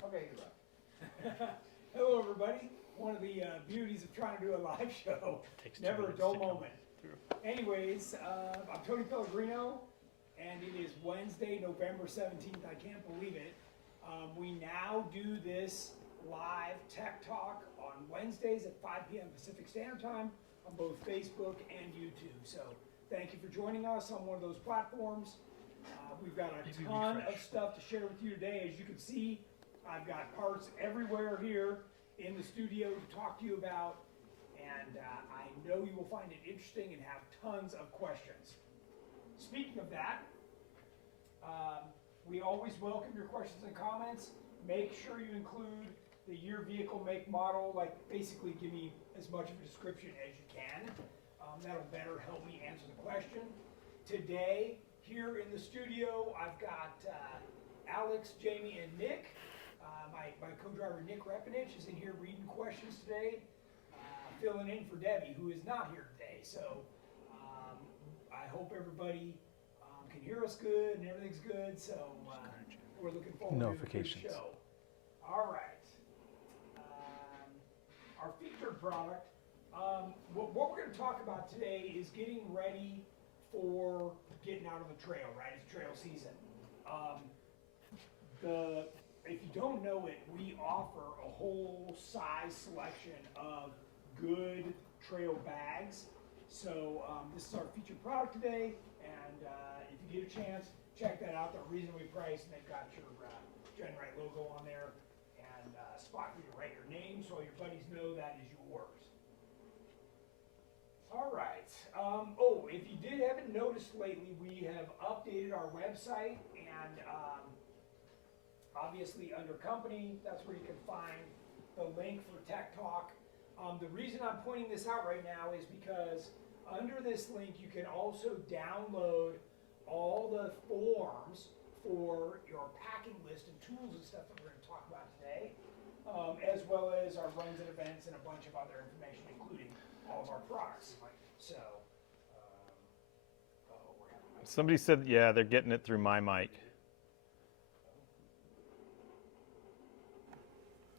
Okay, you're right. Hello, everybody. One of the beauties of trying to do a live show, never a dull moment. Anyways, I'm Tony Pellegrino, and it is Wednesday, November 17th. I can't believe it. We now do this live tech talk on Wednesdays at 5 p.m. Pacific Standard Time on both Facebook and YouTube. So thank you for joining us on one of those platforms. We've got a ton of stuff to share with you today. As you can see, I've got parts everywhere here in the studio to talk to you about, and I know you will find it interesting and have tons of questions. Speaking of that, we always welcome your questions and comments. Make sure you include the year, vehicle, make, model, like basically give me as much of a description as you can. That'll better help me answer the question. Today, here in the studio, I've got Alex, Jamie, and Nick. My co-driver Nick Repinich is in here reading questions today, filling in for Debbie, who is not here today. So I hope everybody can hear us good and everything's good. So we're looking forward to a good show. All right. Our featured product. What we're going to talk about today is getting ready for getting out on the trail, right? It's trail season. If you don't know it, we offer a whole size selection of good trail bags. So this is our featured product today, and if you get a chance, check that out. They're reasonably priced, and they've got your GenRight logo on there, and a spot for you to write your name so all your buddies know that is yours. All right. If you haven't noticed lately, we have updated our website, and obviously under company, that's where you can find the link for Tech Talk. The reason I'm pointing this out right now is because under this link, you can also download all the forms for your packing list and tools and stuff that we're going to talk about today, as well as our runs and events and a bunch of other information, including all of our products. So, somebody said, yeah, they're getting it through my mic.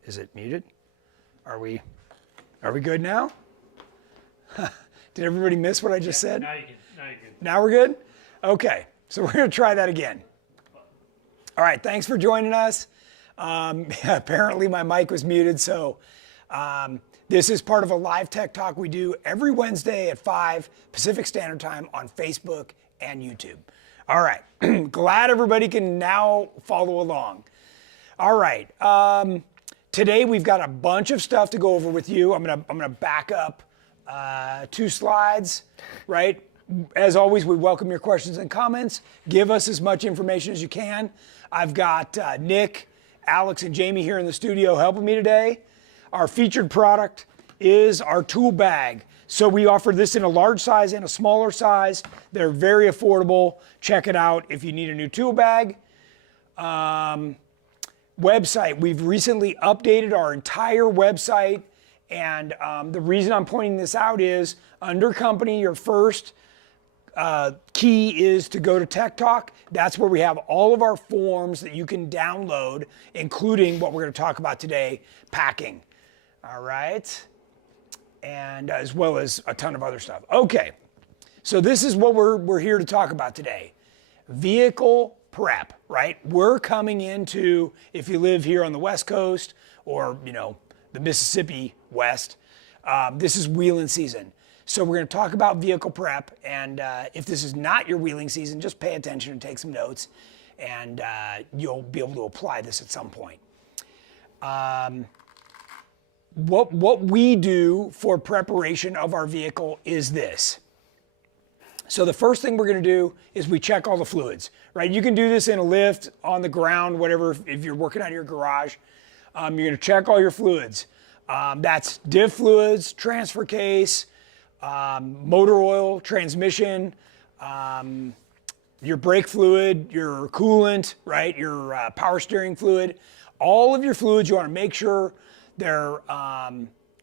Is it muted? Are we good now? Did everybody miss what I just said? Now you're good. Now we're good? Okay, so we're going to try that again. All right, thanks for joining us. Apparently my mic was muted, so this is part of a live tech talk we do every Wednesday at 5 Pacific Standard Time on Facebook and YouTube. All right, glad everybody can now follow along. All right, today we've got a bunch of stuff to go over with you. I'm gonna back up 2 slides, right? As always, we welcome your questions and comments. Give us as much information as you can. I've got Nick, Alex, and Jamie here in the studio helping me today. Our featured product is our tool bag. So we offer this in a large size and a smaller size. They're very affordable. Check it out if you need a new tool bag. Website, we've recently updated our entire website, and the reason I'm pointing this out is under company, your first key is to go to Tech Talk. That's where we have all of our forms that you can download, including what we're going to talk about today, packing. All right, and as well as a ton of other stuff. Okay, so this is what we're here to talk about today. Vehicle prep, right? We're coming into, if you live here on the West Coast or, the Mississippi West, this is wheeling season. So we're going to talk about vehicle prep, and if this is not your wheeling season, just pay attention and take some notes, and you'll be able to apply this at some point. What we do for preparation of our vehicle is this. So the first thing we're going to do is we check all the fluids, right? You can do this in a lift, on the ground, whatever, if you're working out of your garage. You're going to check all your fluids. That's diff fluids, transfer case, motor oil, transmission, your brake fluid, your coolant, right? Your power steering fluid. All of your fluids, you want to make sure they're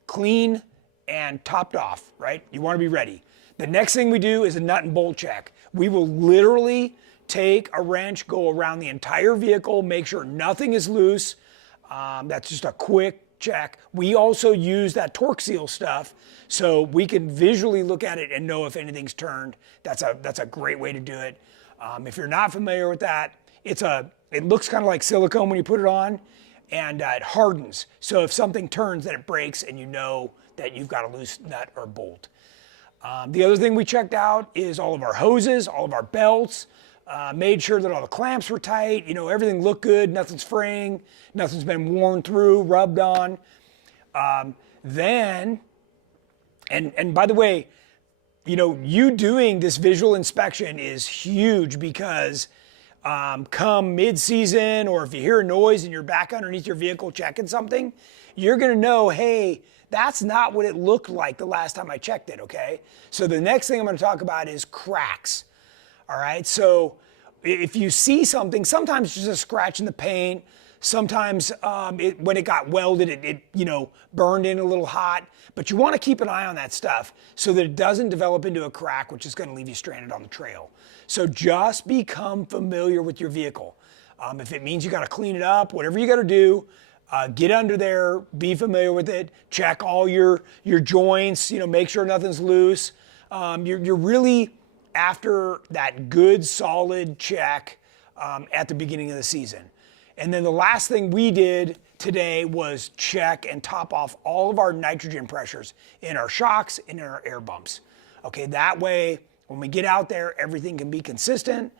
clean and topped off, right? You want to be ready. The next thing we do is a nut and bolt check. We will literally take a wrench, go around the entire vehicle, make sure nothing is loose, That's just a quick check. We also use that torque seal stuff so we can visually look at it and know if anything's turned. That's a great way to do it. If you're not familiar with that, it looks kind of like silicone when you put it on, and it hardens. So if something turns, then it breaks, and you know that you've got a loose nut or bolt. The other thing we checked out is all of our hoses, all of our belts, made sure that all the clamps were tight, everything looked good, nothing's fraying, nothing's been worn through, rubbed on. Then, and by the way, you doing this visual inspection is huge because come mid-season, or if you hear a noise and you're back underneath your vehicle checking something, you're gonna know, hey, that's not what it looked like the last time I checked it, okay? So the next thing I'm gonna talk about is cracks, all right? So if you see something, sometimes it's just a scratch in the paint, sometimes when it got welded, it burned in a little hot, but you wanna keep an eye on that stuff so that it doesn't develop into a crack, which is gonna leave you stranded on the trail. So just become familiar with your vehicle. If it means you gotta clean it up, whatever you gotta do, get under there, be familiar with it, check all your joints, make sure nothing's loose. You're really after that good solid check at the beginning of the season. And then the last thing we did today was check and top off all of our nitrogen pressures in our shocks and in our air bumps. Okay, that way when we get out there, everything can be consistent.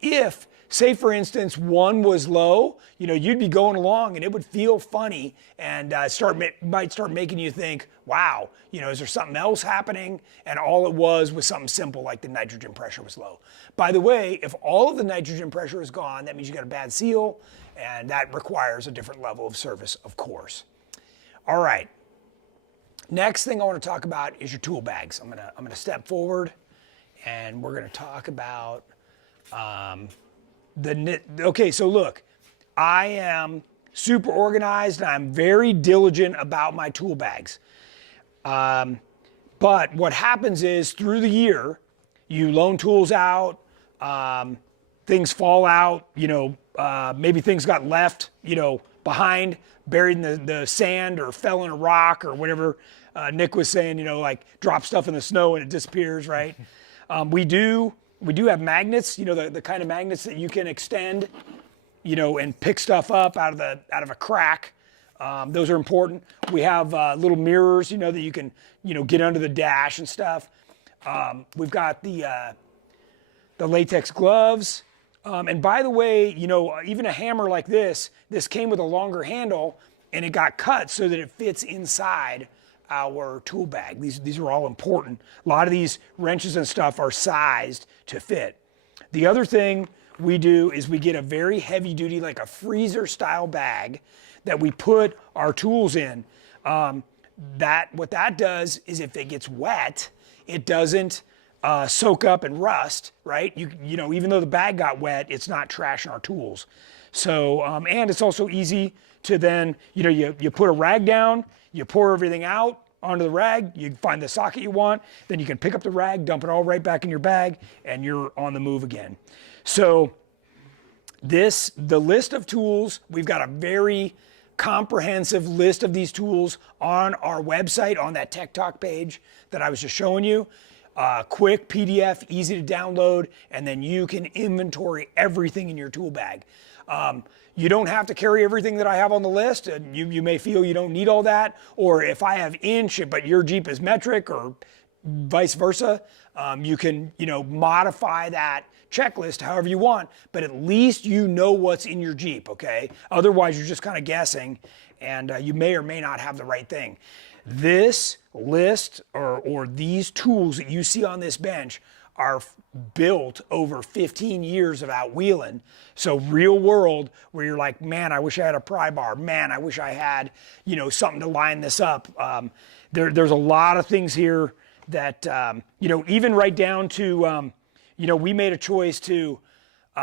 If, say for instance, one was low, you'd be going along and it would feel funny and might start making you think, wow, is there something else happening? And all it was something simple like the nitrogen pressure was low. By the way, if all of the nitrogen pressure is gone, that means you got a bad seal, and that requires a different level of service, of course. All right. Next thing I want to talk about is your tool bags. I'm gonna step forward, and we're gonna talk about okay, so look, I am super organized and I'm very diligent about my tool bags. But what happens is through the year, you loan tools out, things fall out, maybe things got left, behind, buried in the sand or fell in a rock or whatever Nick was saying, like drop stuff in the snow and it disappears, right? We do have magnets, the kind of magnets that you can extend, and pick stuff up out of a crack. Those are important. We have little mirrors, that you can, get under the dash and stuff. We've got the latex gloves. And by the way, even a hammer like this came with a longer handle and it got cut so that it fits inside our tool bag. These are all important. A lot of these wrenches and stuff are sized to fit. The other thing we do is we get a very heavy duty, like a freezer style bag that we put our tools in. What that does is if it gets wet, it doesn't soak up and rust, right? Even though the bag got wet, it's not trashing our tools. So, and it's also easy to then, you put a rag down, you pour everything out onto the rag, you find the socket you want, then you can pick up the rag, dump it all right back in your bag, and you're on the move again. So the list of tools, we've got a very comprehensive list of these tools on our website, on that Tech Talk page that I was just showing you. Quick PDF, easy to download, and then you can inventory everything in your tool bag. You don't have to carry everything that I have on the list. You may feel you don't need all that, or if I have inch but your Jeep is metric, or vice versa, you can modify that checklist however you want, but at least you know what's in your Jeep, okay? Otherwise, you're just kind of guessing, and you may or may not have the right thing. This list or these tools that you see on this bench are built over 15 years of out wheeling. So real world, where you're like, man, I wish I had a pry bar. Man, I wish I had, something to line this up. There's a lot of things here that, even right down to, we made a choice to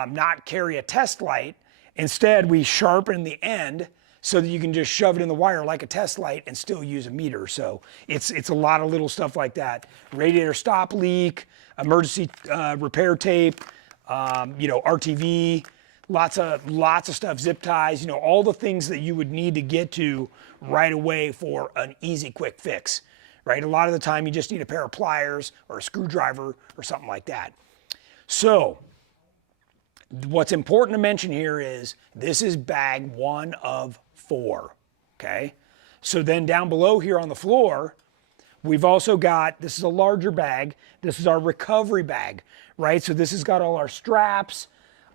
not carry a test light. Instead, we sharpen the end so that you can just shove it in the wire like a test light and still use a meter. So it's a lot of little stuff like that. Radiator stop leak, emergency repair tape, RTV. lots of stuff, zip ties, all the things that you would need to get to right away for an easy, quick fix, right? A lot of the time you just need a pair of pliers or a screwdriver or something like that. So what's important to mention here is this is bag 1 of 4, okay? So then down below here on the floor, we've also got, this is a larger bag, this is our recovery bag, right? So this has got all our straps,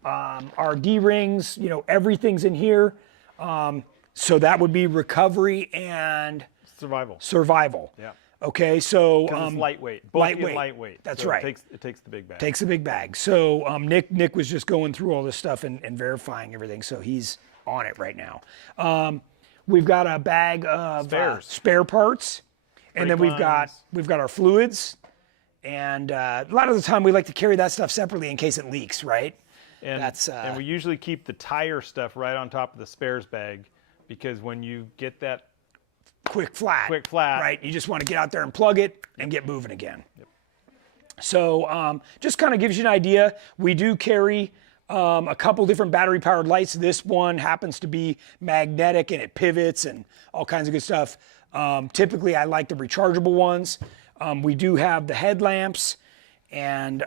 our D-rings, everything's in here. So that would be recovery and survival. Yeah. Okay, so it's lightweight. Lightweight. That's so right. It takes the big bag. Takes the big bag. So Nick was just going through all this stuff and verifying everything. So he's on it right now. We've got a bag of spare parts, and then we've got our fluids, and a lot of the time we like to carry that stuff separately in case it leaks, right? And we usually keep the tire stuff right on top of the spares bag, because when you get that quick flat, right? You just want to get out there and plug it and get moving again. Yep. So just kind of gives you an idea. We do carry a couple different battery powered lights. This one happens to be magnetic and it pivots and all kinds of good stuff. Typically I like the rechargeable ones. We do have the headlamps, and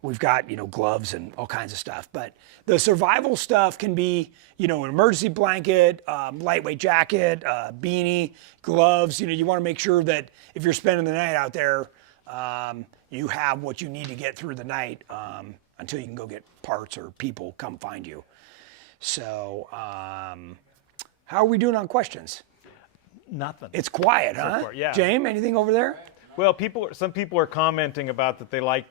we've got, gloves and all kinds of stuff. But the survival stuff can be, an emergency blanket, lightweight jacket, beanie, gloves. You want to make sure that if you're spending the night out there, you have what you need to get through the night until you can go get parts or people come find you. So how are we doing on questions? Nothing. It's quiet, huh? Far, yeah. James, anything over there? Well, some people are commenting about that they like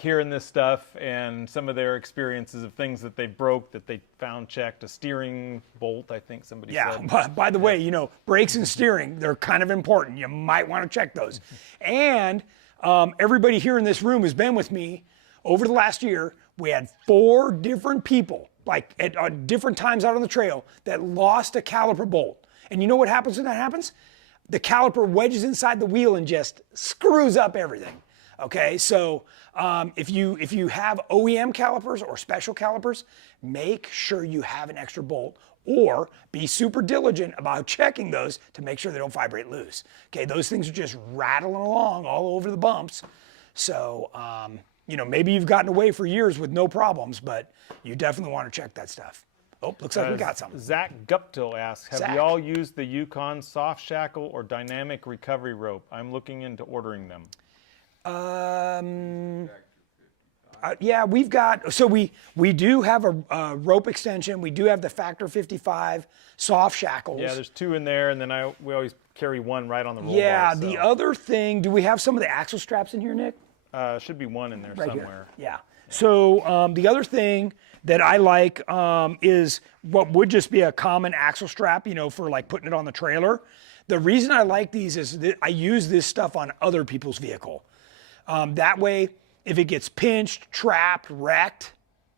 hearing this stuff, and some of their experiences of things that they broke that they found checked. A steering bolt, I think somebody said. Yeah, by the way, brakes and steering, they're kind of important. You might want to check those. And everybody here in this room has been with me over the last year. We had 4 different people, like at different times out on the trail, that lost a caliper bolt. And you know what happens when that happens? The caliper wedges inside the wheel and just screws up everything. Okay, so if you have OEM calipers or special calipers, make sure you have an extra bolt, or be super diligent about checking those to make sure they don't vibrate loose. Okay, those things are just rattling along all over the bumps. So maybe you've gotten away for years with no problems, but you definitely want to check that stuff. Oh, looks like we got something. Zach Guptill asks, have you all used the Yukon soft shackle or dynamic recovery rope? I'm looking into ordering them. Yeah, we've got, so we do have a rope extension. We do have the Factor 55 soft shackles. Yeah, there's 2 in there, and then we always carry 1 right on the roll Yeah, bar, so. The other thing, do we have some of the axle straps in here, Nick? Should be 1 in there right somewhere. Here. Yeah. So the other thing that I like is what would just be a common axle strap, for like putting it on the trailer. The reason I like these is that I use this stuff on other people's vehicle. That way, if it gets pinched, trapped, wrecked,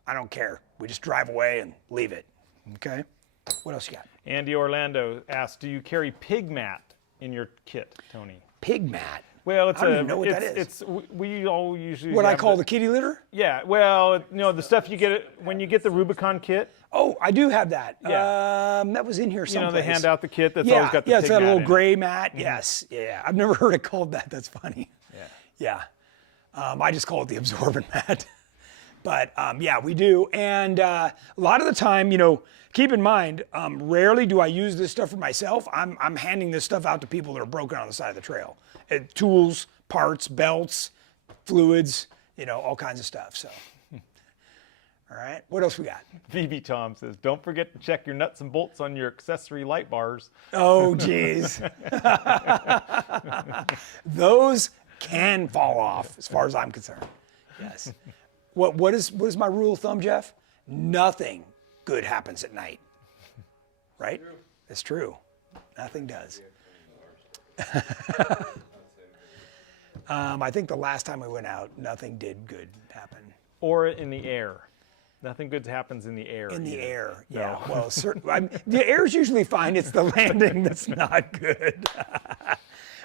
I don't care. We just drive away and leave it. Okay? What else you got? Andy Orlando asks, do you carry pig mat in your kit, Tony? Pig mat? Well, I don't even know what that is. We all usually what I call the kitty litter? Yeah, well, the stuff you get when you get the Rubicon kit. Oh, I do have that. Yeah. That was in here someplace. They hand out the kit that's always got the pig mat. It's that little in gray mat. Mm-hmm. Yes, yeah. I've never heard it called that. That's funny. Yeah. I just call it the absorbent mat. But yeah, we do. And a lot of the time, keep in mind, rarely do I use this stuff for myself. I'm handing this stuff out to people that are broken on the side of the trail. Tools, parts, belts, fluids, all kinds of stuff. So, all right, what else we got? VB Tom says, don't forget to check your nuts and bolts on your accessory light bars. Oh, geez. Those can fall off, as far as I'm concerned. Yes. What is my rule of thumb, Jeff? Nothing good happens at night. Right? It's true. Nothing does. I think the last time we went out, nothing did good happen. Or in the air. Nothing good happens in the air. In the either. air, yeah. No. Well, the air's usually fine. It's the landing that's not good.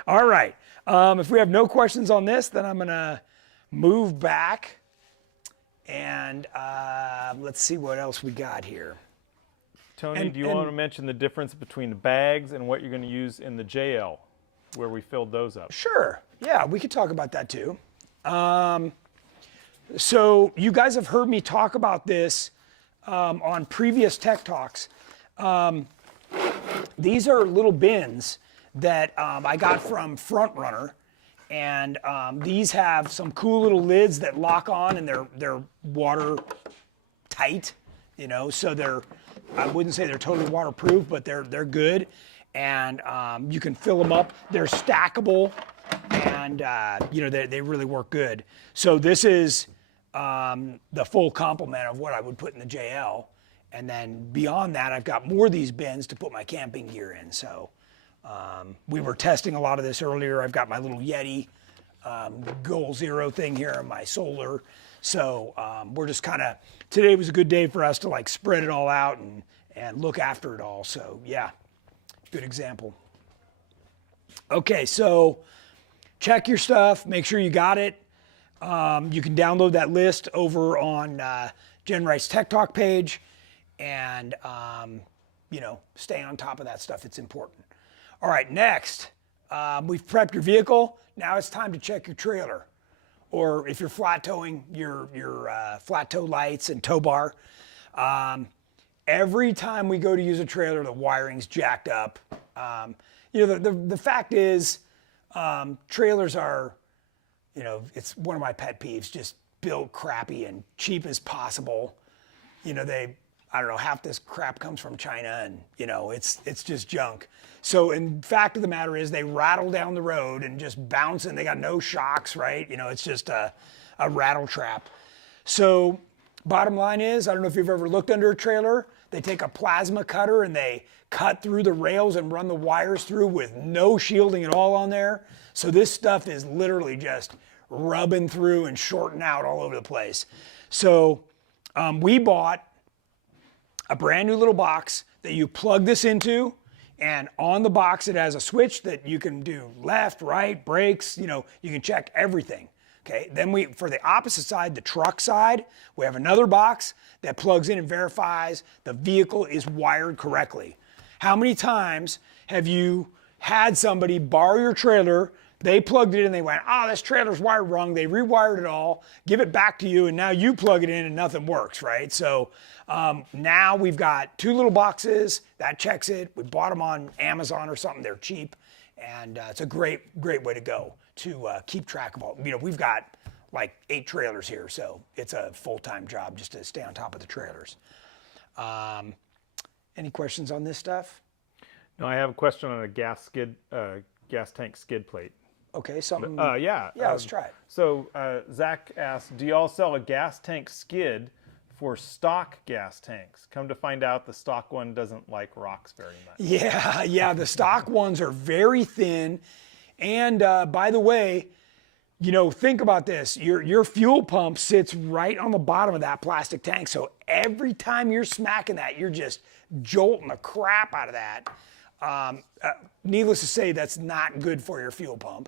All right. If we have no questions on this, then I'm going to move back And let's see what else we got here. Tony, do you want to mention the difference between the bags and what you're going to use in the JL, where we filled those up? Sure. Yeah, we could talk about that too. So you guys have heard me talk about this on previous Tech Talks. These are little bins that I got from Front Runner, and these have some cool little lids that lock on, and they're water tight, you know, so I wouldn't say they're totally waterproof, but they're good, and you can fill them up. They're stackable, and you know, they really work good. So this is the full complement of what I would put in the JL, and then beyond that, I've got more of these bins to put my camping gear in. So we were testing a lot of this earlier. I've got my little Yeti Goal Zero thing here and my solar. So we're just kind of, today was a good day for us to like spread it all out and look after it all. So yeah, good example. Okay, so check your stuff, make sure you got it. You can download that list over on GenRight's Tech Talk page, and you know, stay on top of that stuff. It's important. All right, next, we've prepped your vehicle. Now it's time to check your trailer, or if you're flat towing, your flat tow lights and tow bar. Every time we go to use a trailer, the wiring's jacked up. You know, the fact is, trailers are, you know, it's one of my pet peeves, just built crappy and cheap as possible. You know, I don't know, half this crap comes from China, and you know, it's just junk. So, in fact of the matter is, they rattle down the road and just bounce, and they got no shocks, right? You know, it's just a rattle trap. So, bottom line is, I don't know if you've ever looked under a trailer. They take a plasma cutter and they cut through the rails and run the wires through with no shielding at all on there. So this stuff is literally just rubbing through and shorting out all over the place. So we bought a brand new little box that you plug this into, and on the box it has a switch that you can do left, right, brakes, you know, you can check everything. Okay, then for the opposite side, the truck side, we have another box that plugs in and verifies the vehicle is wired correctly. How many times have you had somebody borrow your trailer, they plugged it in, they went, oh, this trailer's wired wrong, they rewired it all, give it back to you, and now you plug it in and nothing works, right? So now we've got two little boxes, that checks it. We bought them on Amazon or something, they're cheap, and it's a great way to go to keep track of all. You know, we've got like 8 trailers here, so it's a full-time job just to stay on top of the trailers. Any questions on this stuff? No, I have a question on a gas tank skid plate. Okay, something. Yeah. Let's try it. So Zach asked, do y'all sell a gas tank skid for stock gas tanks? Come to find out, the stock one doesn't like rocks very much. Yeah, the stock ones are very thin. And by the way, you know, think about this. Your fuel pump sits right on the bottom of that plastic tank. So every time you're smacking that, you're just jolting the crap out of that. Needless to say, that's not good for your fuel pump.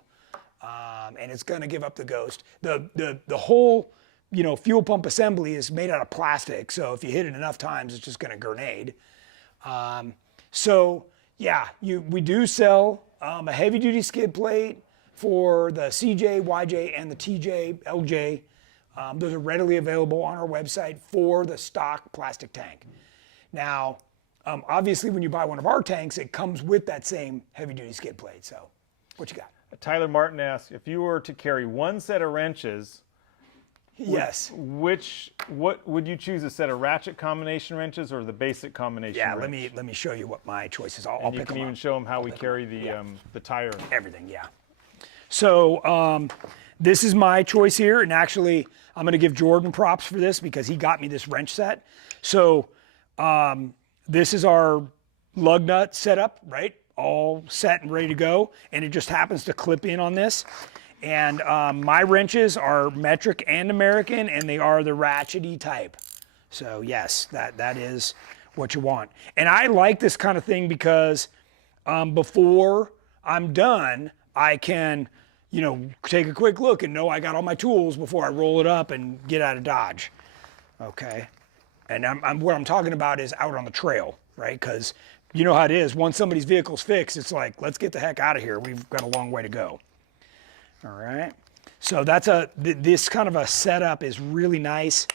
And it's gonna give up the ghost. The whole, you know, fuel pump assembly is made out of plastic. So if you hit it enough times, it's just gonna grenade. So yeah, we do sell a heavy duty skid plate for the CJ, YJ, and the TJ, LJ. Those are readily available on our website for the stock plastic tank. Now, obviously when you buy one of our tanks, it comes with that same heavy duty skid plate. So what you got? Tyler Martin asks, if you were to carry one set of wrenches, yes, what would you choose, a set of ratchet combination wrenches or the basic combination wrench? Yeah, let me show you what my choice is. I'll and pick you can them even up. show them how we carry the tire. Everything, yeah. So this is my choice here, and actually I'm going to give Jordan props for this because he got me this wrench set. So this is our lug nut setup, right? All set and ready to go, and it just happens to clip in on this. And my wrenches are metric and American, and they are the ratchety type. So yes, that is what you want. And I like this kind of thing because before I'm done, I can, you know, take a quick look and know I got all my tools before I roll it up and get out of Dodge. okay? And what I'm talking about is out on the trail, right? Because you know how it is. Once somebody's vehicle's fixed, it's like, let's get the heck out of here. We've got a long way to go. All right. So that's this kind of a setup is really nice.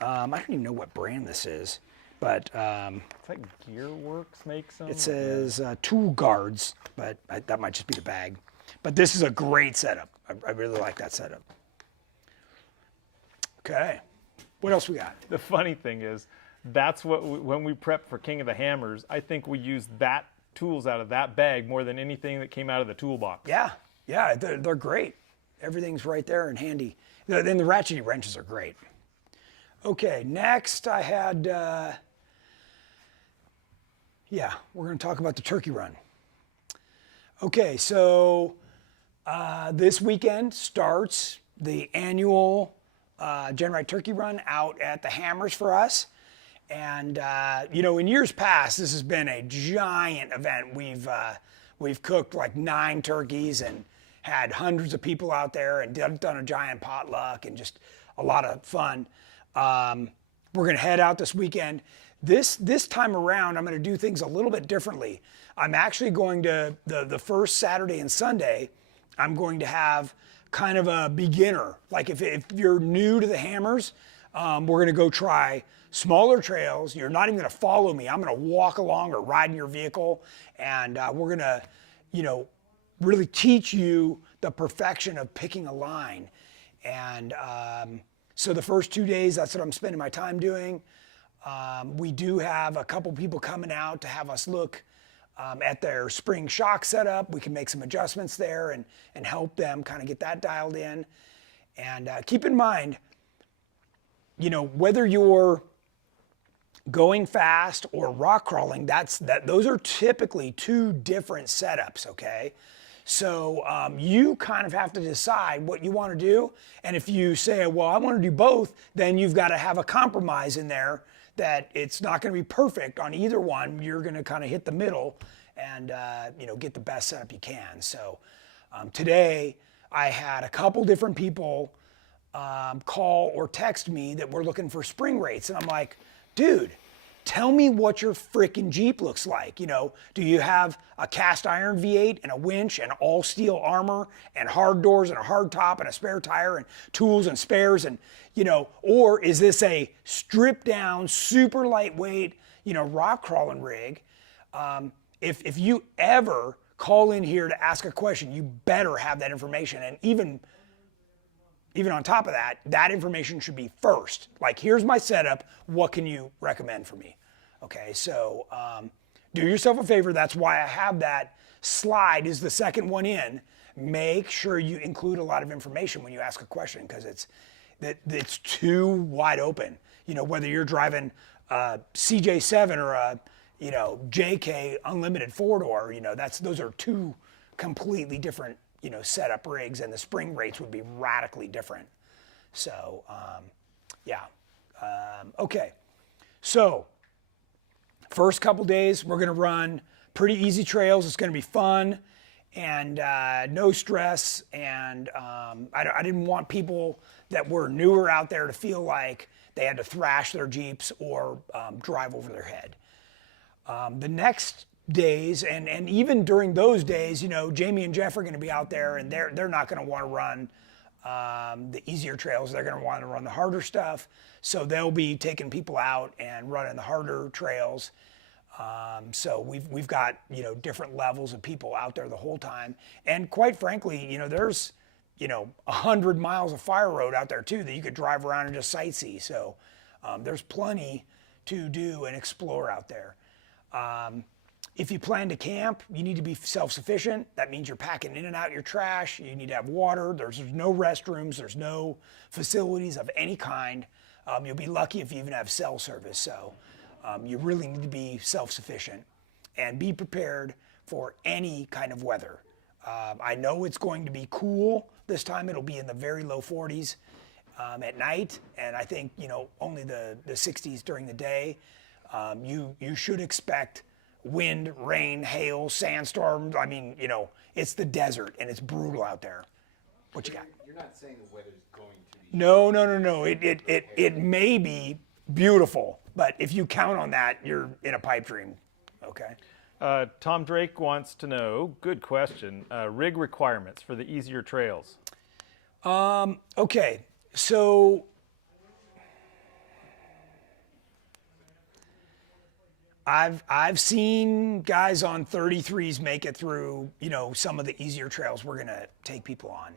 I don't even know what brand this is, but It's like Gearworks makes them. it says Tool Guards, but that might just be the bag. But this is a great setup. I really like that setup. Okay. What else we got? The funny thing is, that's what when we prepped for King of the Hammers, I think we used that tools out of that bag more than anything that came out of the toolbox. Yeah, they're great. Everything's right there and handy. Then the ratcheting wrenches are great. Okay, next I had, we're going to talk about the turkey run. Okay, so this weekend starts the annual GenRight turkey run out at the Hammers for us. And, in years past, this has been a giant event. We've cooked like 9 turkeys and had hundreds of people out there and done a giant potluck and just a lot of fun. We're going to head out this weekend. This time around, I'm going to do things a little bit differently. I'm actually going to, the first Saturday and Sunday, I'm going to have kind of a beginner. Like if you're new to the Hammers, we're going to go try smaller trails. You're not even going to follow me. I'm going to walk along or ride in your vehicle, and we're going to, really teach you the perfection of picking a line. And so the first 2 days, that's what I'm spending my time doing. We do have a couple people coming out to have us look at their spring shock setup. We can make some adjustments there and help them kind of get that dialed in. And keep in mind, whether you're going fast or rock crawling, those are typically 2 different setups, okay? So you kind of have to decide what you want to do. And if you say, well, I want to do both, then you've got to have a compromise in there that it's not going to be perfect on either one. You're going to kind of hit the middle and get the best setup you can. So today I had a couple different people call or text me that were looking for spring rates. And I'm like, dude, tell me what your freaking Jeep looks like. Do you have a cast iron V8 and a winch and all steel armor and hard doors and a hard top and a spare tire and tools and spares and, or is this a stripped down, super lightweight, rock crawling rig? If you ever call in here to ask a question, you better have that information. And even on top of that, that information should be first. Like, here's my setup. What can you recommend for me? Okay, so do yourself a favor. That's why I have that slide is the second one in. Make sure you include a lot of information when you ask a question because it's too wide open. Whether you're driving a CJ7 or a JK Unlimited 4-door, those are 2 completely different setup rigs, and the spring rates would be radically different. So, okay. So, first couple days, we're going to run pretty easy trails. It's going to be fun and no stress. And I didn't want people that were newer out there to feel like they had to thrash their Jeeps or drive over their head. The next days, and even during those days, Jamie and Jeff are going to be out there, and they're not going to want to run the easier trails. They're going to want to run the harder stuff. So they'll be taking people out and running the harder trails. So we've got different levels of people out there the whole time. And quite frankly, there's 100 miles of fire road out there too that you could drive around and just sightsee. So there's plenty to do and explore out there. If you plan to camp, you need to be self-sufficient. That means you're packing in and out your trash. You need to have water. There's no restrooms. There's no facilities of any kind. You'll be lucky if you even have cell service. So you really need to be self-sufficient and be prepared for any kind of weather. I know it's going to be cool this time. It'll be in the very low 40s at night, and I think only the 60s during the day. You should expect wind, rain, hail, sandstorms. I mean, it's the desert and it's brutal out there. What you got? You're not saying the weather's going to be. No. It may be beautiful. But if you count on that, you're in a pipe dream. Okay. Tom Drake wants to know, good question, rig requirements for the easier trails. Okay, so I've seen guys on 33s make it through, some of the easier trails we're gonna take people on.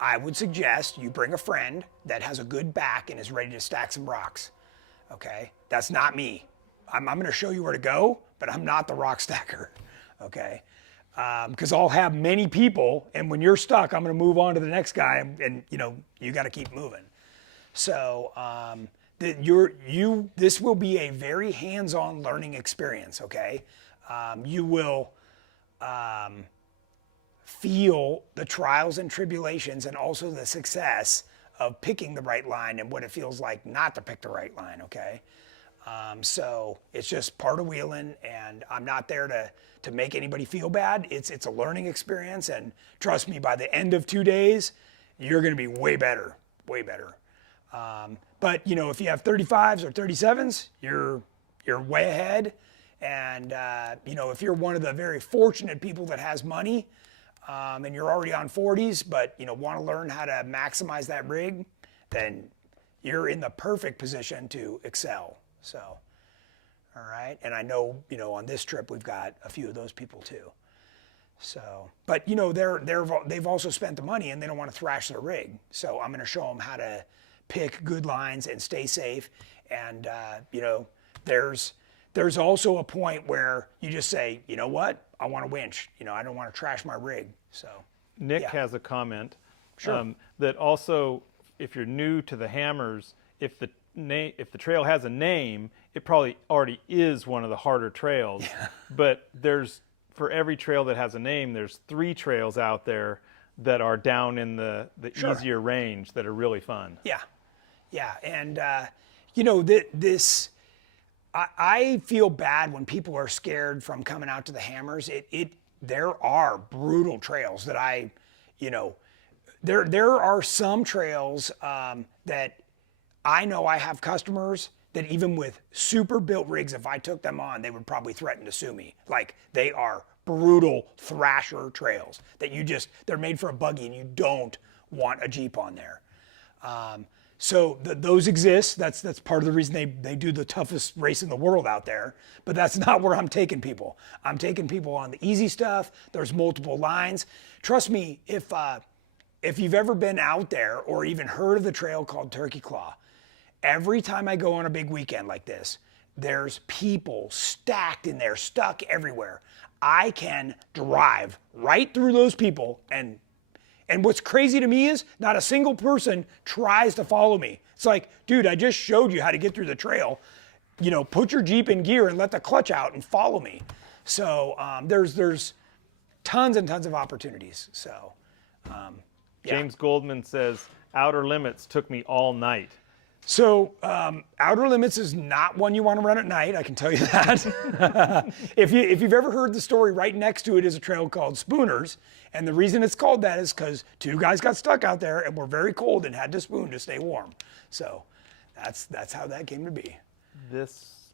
I would suggest you bring a friend that has a good back and is ready to stack some rocks. Okay, that's not me. I'm gonna show you where to go, but I'm not the rock stacker. Okay. Because I'll have many people, and when you're stuck, I'm going to move on to the next guy, and you got to keep moving. So this will be a very hands-on learning experience. Okay, you will feel the trials and tribulations, and also the success of picking the right line and what it feels like not to pick the right line. Okay. So it's just part of wheeling, and I'm not there to make anybody feel bad. It's a learning experience, and trust me, by the end of 2 days, you're going to be way better, way better. But if you have 35s or 37s, you're way ahead. And if you're one of the very fortunate people that has money, and you're already on 40s, but want to learn how to maximize that rig, then you're in the perfect position to excel. So, all right. And I know, on this trip, we've got a few of those people too. So, but they've also spent the money and they don't want to thrash their rig. So I'm going to show them how to pick good lines and stay safe. And, there's also a point where you just say, you know what, I want a winch. I don't want to trash my rig. So Nick has a comment. Sure. That also, if you're new to the hammers, if the trail has a name, it probably already is one of the harder trails. Yeah. But for every trail that has a name, there's 3 trails out there that are down in the Sure. easier range that are really fun. Yeah. Yeah. And, I feel bad when people are scared from coming out to the hammers. There are brutal trails that there are some trails that I know I have customers that even with super built rigs, if I took them on, they would probably threaten to sue me. Like, they are brutal thrasher trails that they're made for a buggy and you don't want a Jeep on there. So those exist. That's part of the reason they do the toughest race in the world out there. But that's not where I'm taking people. I'm taking people on the easy stuff. There's multiple lines. Trust me, if you've ever been out there or even heard of the trail called Turkey Claw, every time I go on a big weekend like this, there's people stacked in there, stuck everywhere. I can drive right through those people, and what's crazy to me is not a single person tries to follow me. It's like, dude, I just showed you how to get through the trail. Put your Jeep in gear and let the clutch out and follow me. So there's tons and tons of opportunities. So yeah. James Goldman says, Outer Limits took me all night. So Outer Limits is not one you want to run at night, I can tell you that. If you've ever heard the story, right next to it is a trail called Spooners. And the reason it's called that is because 2 guys got stuck out there and were very cold and had to spoon to stay warm. So that's how that came to be. This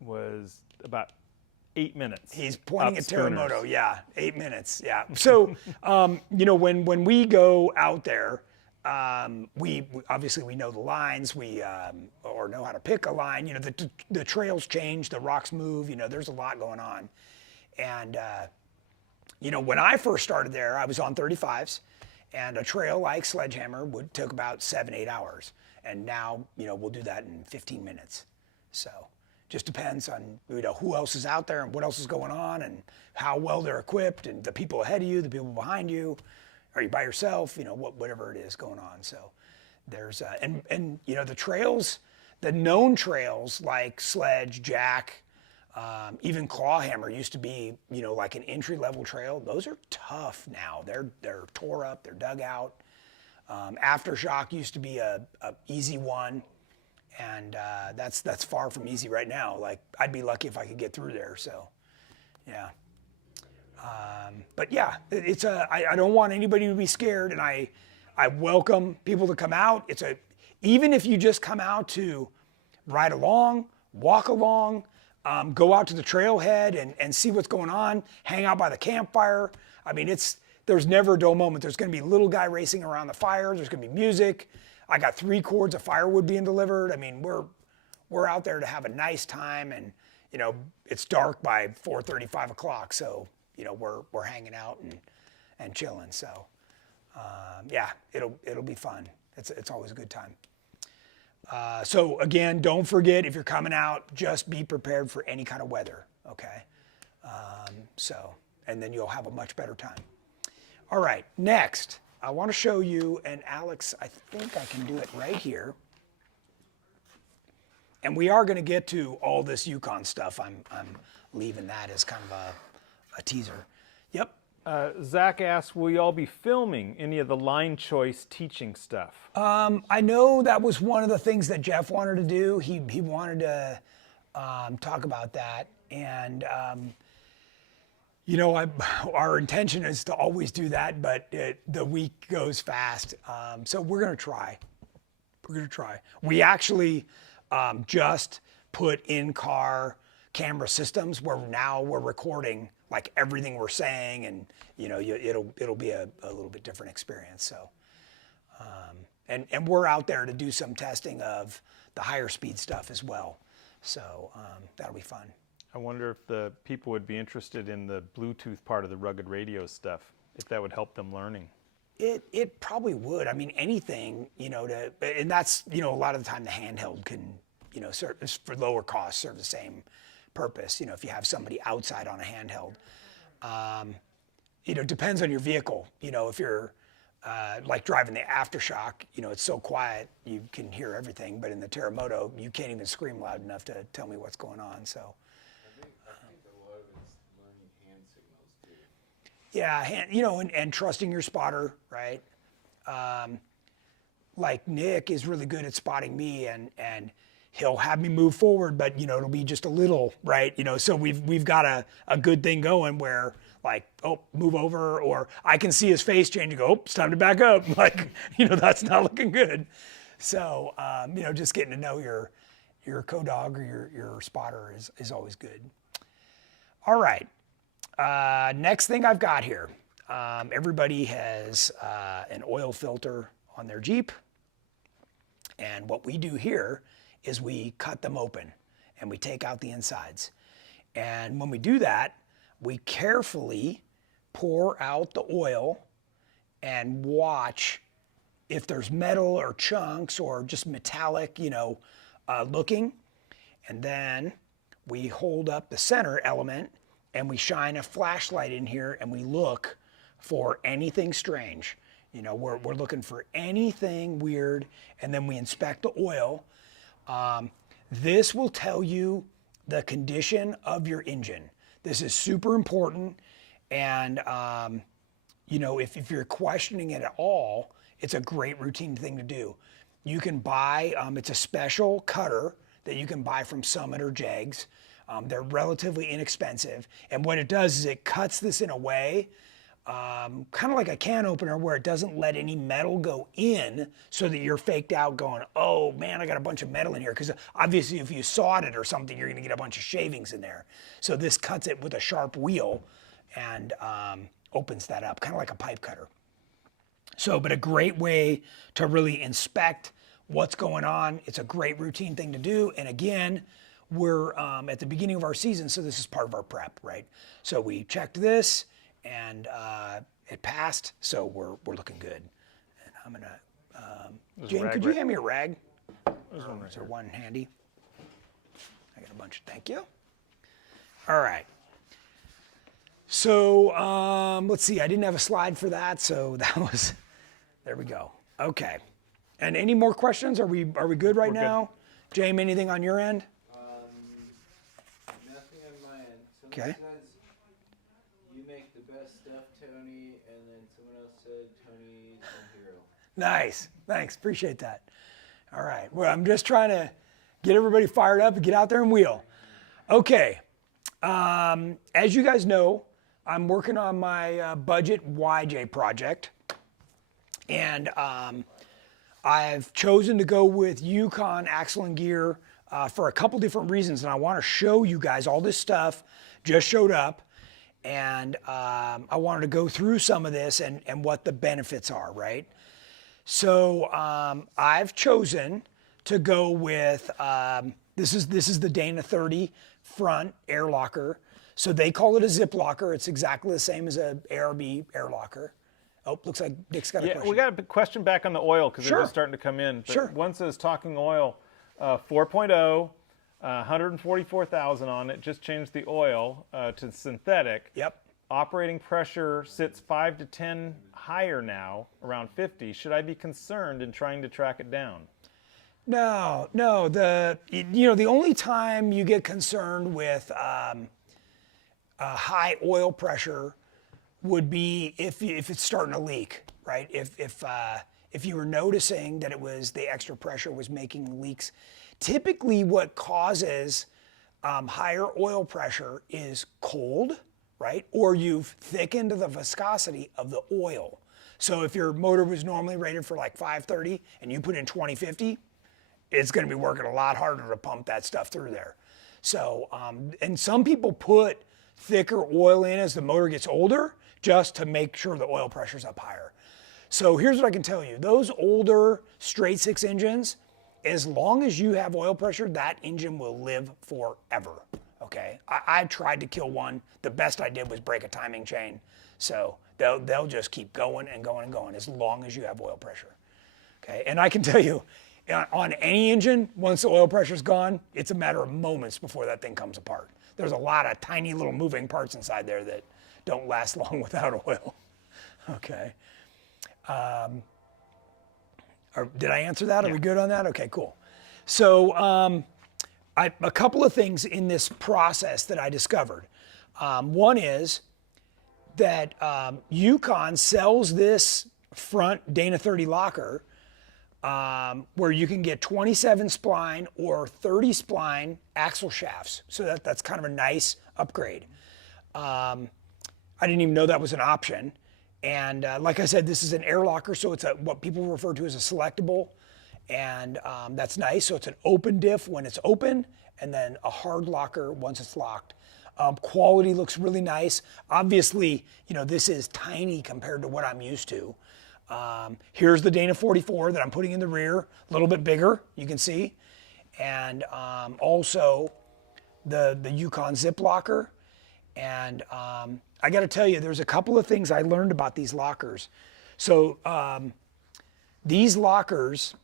was about 8 minutes. He's pointing at Terremoto, yeah, 8 minutes, yeah. So, when we go out there, we obviously know the lines, or know how to pick a line. The trails change, the rocks move. There's a lot going on, and when I first started there, I was on 35s, and a trail like Sledgehammer would took about 7-8 hours, and now we'll do that in 15 minutes. So just depends on who else is out there and what else is going on and how well they're equipped and the people ahead of you, the people behind you. Are you by yourself? Whatever it is going on. So there's the trails, the known trails like Sledge, Jack, even Clawhammer used to be like an entry-level trail. Those are tough now. They're tore up. They're dug out. Aftershock used to be a easy one, and that's far from easy right now. Like, I'd be lucky if I could get through there. So yeah. But yeah, I don't want anybody to be scared, and I welcome people to come out. Even if you just come out to ride along, walk along, go out to the trailhead and see what's going on, hang out by the campfire. I mean, there's never a dull moment. There's going to be a little guy racing around the fire. There's going to be music. I got 3 cords of firewood being delivered. I mean, we're out there to have a nice time, and you know, it's dark by 4:30, 5 o'clock. So you know, we're hanging out and chilling. So yeah, it'll be fun. It's always a good time. So again, don't forget, if you're coming out, just be prepared for any kind of weather, okay? And then you'll have a much better time. All right, next, I want to show you, and Alex, I think I can do it right here. And we are going to get to all this Yukon stuff. I'm leaving that as kind of a teaser. Yep. Zach asks, will you all be filming any of the line choice teaching stuff? I know that was one of the things that Jeff wanted to do. He wanted to talk about that. And, you know, our intention is to always do that, but the week goes fast. So we're going to try. We're going to try. We actually just put in-car camera systems where now we're recording like everything we're saying, and you know, it'll be a little bit different experience. So, and we're out there to do some testing of the higher speed stuff as well. So that'll be fun. I wonder if the people would be interested in the Bluetooth part of the rugged radio stuff, if that would help them learning. It probably would. I mean, anything, you know, and that's, you know, a lot of the time the handheld can, you know, serve for lower cost, serve the same purpose. You know, if you have somebody outside on a handheld, you know, it depends on your vehicle. You know, if you're like driving the Aftershock, you know, it's so quiet you can hear everything. But in the Terremoto, you can't even scream loud enough to tell me what's going on. So. I think a lot of it's learning hand signals too. Yeah, you know, and trusting your spotter, right? Like Nick is really good at spotting me, and he'll have me move forward, but you know, it'll be just a little, right? You know, so we've got a good thing going where like, oh, move over, or I can see his face change and go, oh, it's time to back up. Like, you know, that's not looking good. So, you know, just getting to know your co-dog or your spotter is always good. All right. Next thing I've got here, everybody has an oil filter on their Jeep. And what we do here is we cut them open and we take out the insides. And when we do that, we carefully pour out the oil and watch if there's metal or chunks or just metallic, you know, looking. And then we hold up the center element and we shine a flashlight in here and we look for anything strange. You know, we're looking for anything weird, and then we inspect the oil. This will tell you the condition of your engine. This is super important, and you know, if you're questioning it at all, it's a great routine thing to do. You can buy, it's a special cutter that you can buy from Summit or Jegs. They're relatively inexpensive, and what it does is it cuts this in a way, kind of like a can opener, where it doesn't let any metal go in, so that you're faked out going, oh man, I got a bunch of metal in here. Because obviously if you sawed it or something, you're gonna get a bunch of shavings in there. So this cuts it with a sharp wheel and opens that up, kind of like a pipe cutter. So, but a great way to really inspect what's going on. It's a great routine thing to do. And again, we're at the beginning of our season, so this is part of our prep, right? So we checked this, and it passed, so we're looking good. And I'm gonna, Jane, could you hand me a rag? Is there one handy? I got a bunch, thank you. All right. So let's see, I didn't have a slide for that, so that was, there we go. Okay. And any more questions? Are we good right now? Good. James, anything on your end? Nothing on my end. Okay. Says you make the best stuff, Tony, and then someone else said Tony's a hero. Nice, thanks, appreciate that. All right, well, I'm just trying to get everybody fired up and get out there and wheel. Okay, as you guys know, I'm working on my budget YJ project, and I've chosen to go with Yukon axle and gear for a couple different reasons, and I want to show you guys all this stuff just showed up, and I wanted to go through some of this and what the benefits are, right? So I've chosen to go with, this is the Dana 30 front air locker. So they call it a zip locker. It's exactly the same as a ARB air locker. Oh, looks like Dick's got a question. We got a big question back on the oil because Sure. they're just starting to come in. But Sure. one says talking oil, 4.0, 144,000 on it. Just changed the oil to synthetic. Yep. Operating pressure sits 5 to 10 higher now, around 50. Should I be concerned in trying to track it down? No. The only time you get concerned with high oil pressure would be if it's starting to leak, right? If you were noticing that it was the extra pressure was making leaks. Typically, what causes higher oil pressure is cold, right? Or you've thickened the viscosity of the oil. So if your motor was normally rated for like 530 and you put in 2050, it's going to be working a lot harder to pump that stuff through there. So, and some people put thicker oil in as the motor gets older just to make sure the oil pressure's up higher. So here's what I can tell you. Those older straight six engines, as long as you have oil pressure, that engine will live forever, okay? I tried to kill one. The best I did was break a timing chain. So they'll just keep going and going and going as long as you have oil pressure, okay? And I can tell you, on any engine, once the oil pressure's gone, it's a matter of moments before that thing comes apart. There's a lot of tiny little moving parts inside there that don't last long without oil, okay? Did I answer that? Are we good on that? Okay, cool. So a couple of things in this process that I discovered. One is that Yukon sells this front Dana 30 locker where you can get 27 spline or 30 spline axle shafts. So that's kind of a nice upgrade. I didn't even know that was an option. And like I said, this is an air locker, so it's what people refer to as a selectable. And that's nice. So it's an open diff when it's open, and then a hard locker once it's locked. Quality looks really nice. Obviously, this is tiny compared to what I'm used to. Here's the Dana 44 that I'm putting in the rear, a little bit bigger, you can see. And also the Yukon zip locker. And I got to tell you, there's a couple of things I learned about these lockers. So these lockers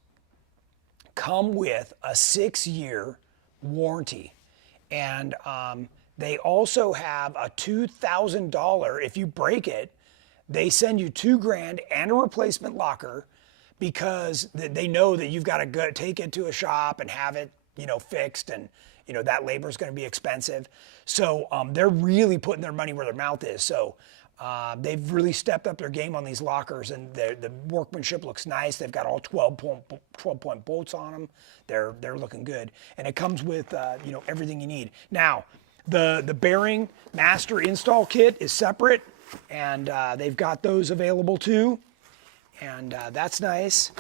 come with a 6-year warranty. And they also have a $2,000, if you break it, they send you $2,000 and a replacement locker because they know that you've got to go take it to a shop and have it, fixed, and that labor is going to be expensive. So they're really putting their money where their mouth is. So they've really stepped up their game on these lockers, and the workmanship looks nice. They've got all 12-point bolts on them. They're looking good, and it comes with everything you need. Now, the bearing master install kit is separate, and they've got those available too, and that's nice.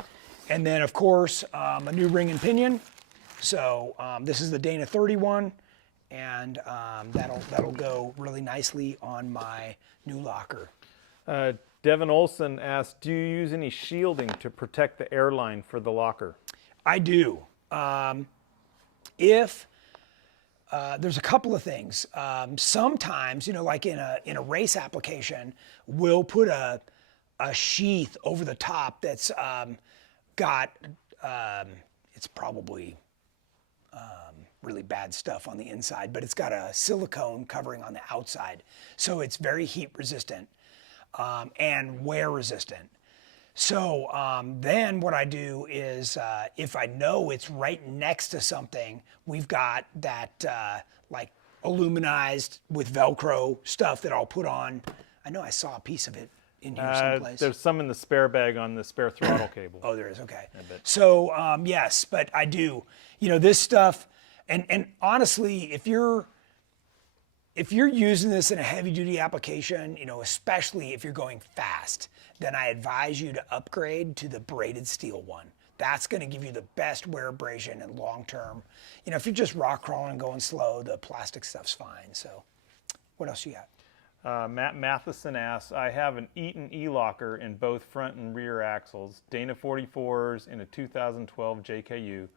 And then of course a new ring and pinion. So this is the Dana 31, and that'll go really nicely on my new locker. Devin Olson asked, do you use any shielding to protect the airline for the locker? I do. If there's a couple of things. Sometimes, like in a race application, we'll put a sheath over the top that's got, it's probably really bad stuff on the inside, but it's got a silicone covering on the outside. So it's very heat resistant and wear resistant. So then what I do is if I know it's right next to something, we've got that like aluminized with Velcro stuff that I'll put on. I know I saw a piece of it in here someplace. There's some in the spare bag on the spare throttle cable. Oh, there is, okay. So yes, but I do. This stuff, and honestly, if you're using this in a heavy duty application, especially if you're going fast, then I advise you to upgrade to the braided steel one. That's going to give you the best wear abrasion and long term. You know, if you're just rock crawling and going slow, the plastic stuff's fine. So what else you got? Matt Matheson asks, I have an Eaton E-Locker in both front and rear axles, Dana 44s in a 2012 JKU.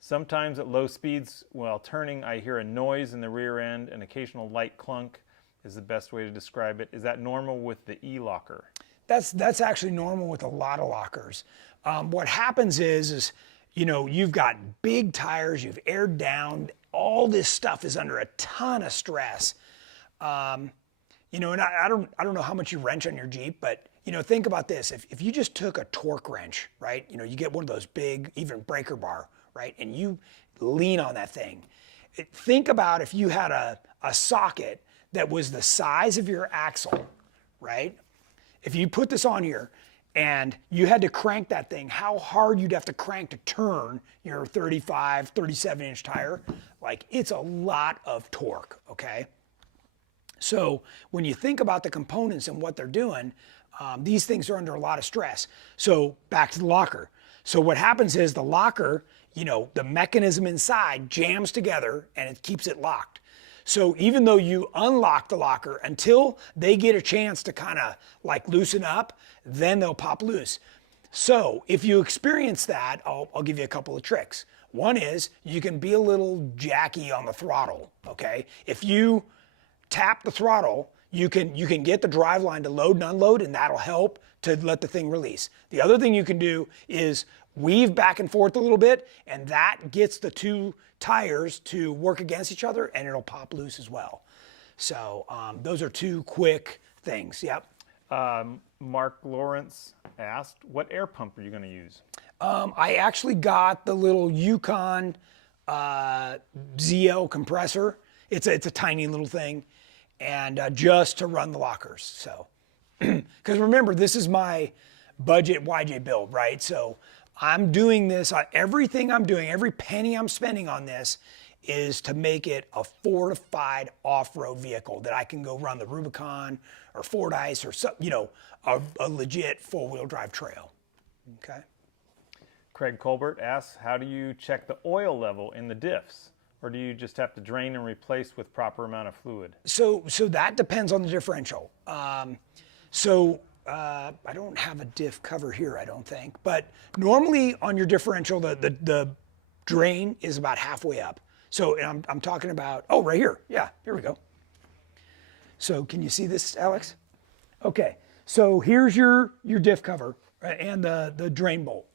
Sometimes at low speeds while turning, I hear a noise in the rear end, an occasional light clunk is the best way to describe it. Is that normal with the E-Locker? That's actually normal with a lot of lockers. What happens is, you know, you've got big tires, you've aired down, all this stuff is under a ton of stress. You know, and I don't know how much you wrench on your Jeep, but you know, think about this. If you just took a torque wrench, right? You know, you get one of those big, even breaker bar, right? And you lean on that thing. Think about if you had a socket that was the size of your axle, right? If you put this on here and you had to crank that thing, how hard you'd have to crank to turn your 35, 37-inch tire. Like, it's a lot of torque, okay? So when you think about the components and what they're doing, these things are under a lot of stress. So back to the locker. So what happens is the locker, you know, the mechanism inside jams together and it keeps it locked. So even though you unlock the locker, until they get a chance to kind of like loosen up, then they'll pop loose. So if you experience that, I'll give you a couple of tricks. One is you can be a little jacky on the throttle, okay? If you tap the throttle, you can get the drive line to load and unload, and that'll help to let the thing release. The other thing you can do is weave back and forth a little bit, and that gets the two tires to work against each other, and it'll pop loose as well. So those are two quick things. Yep. Mark Lawrence asked, what air pump are you going to use? I actually got the little Yukon ZL compressor. It's a tiny little thing, and just to run the lockers. So, because remember, this is my budget YJ build, right? So I'm doing this, everything I'm doing, every penny I'm spending on this is to make it a fortified off-road vehicle that I can go run the Rubicon or Fordyce or some, you know, a legit four-wheel drive trail, okay? Craig Colbert asks, how do you check the oil level in the diffs? Or do you just have to drain and replace with proper amount of fluid? So that depends on the differential. I don't have a diff cover here, I don't think. But normally on your differential, the drain is about halfway up. So I'm talking about, oh, right here. Yeah, here we go. So can you see this, Alex? Okay, so here's your diff cover and the drain bolt.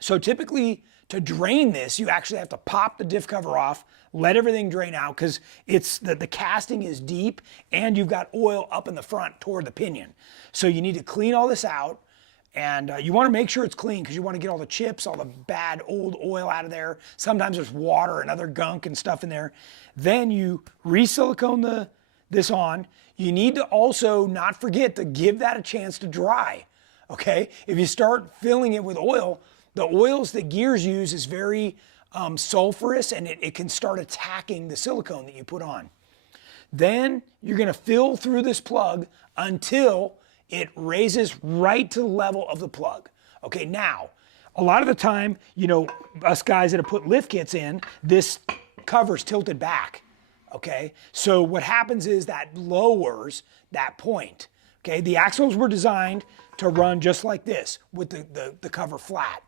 So typically, to drain this, you actually have to pop the diff cover off, let everything drain out, because it's the casting is deep and you've got oil up in the front toward the pinion. So you need to clean all this out, and you want to make sure it's clean because you want to get all the chips, all the bad old oil out of there. Sometimes there's water and other gunk and stuff in there. Then you re-silicone this on. You need to also not forget to give that a chance to dry, okay? If you start filling it with oil, the oils that gears use is very sulfurous, and it can start attacking the silicone that you put on. Then you're gonna fill through this plug until it raises right to the level of the plug. Okay, now, a lot of the time, you know, us guys that have put lift kits in, this cover's tilted back, okay? So what happens is that lowers that point, okay? The axles were designed to run just like this with the cover flat.